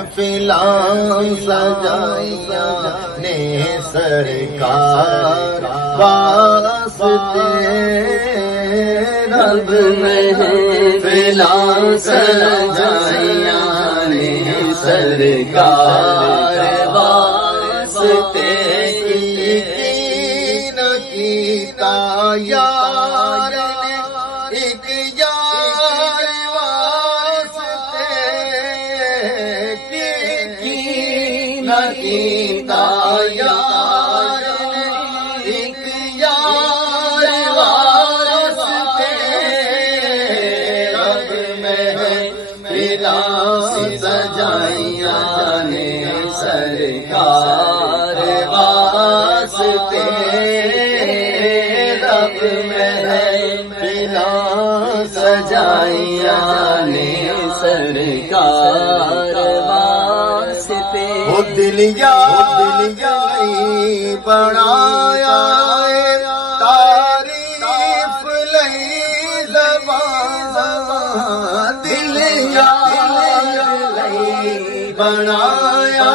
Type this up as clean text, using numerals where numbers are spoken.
محفلاں سجائیاں نے سرکار واسطے رب محفلاں سجائیاں نے سرکار واسطے نہ کیتا یار نے ایک یار واسطے نہ کیتا یار نے ایک یار واسطے رب محفلاں سجائیاں نے سرکار واسطے رب محفلاں سجائیاں نے سرکار واسطے وہ دل یائی بنایا تعریف لئی زبان دل یائی بنایا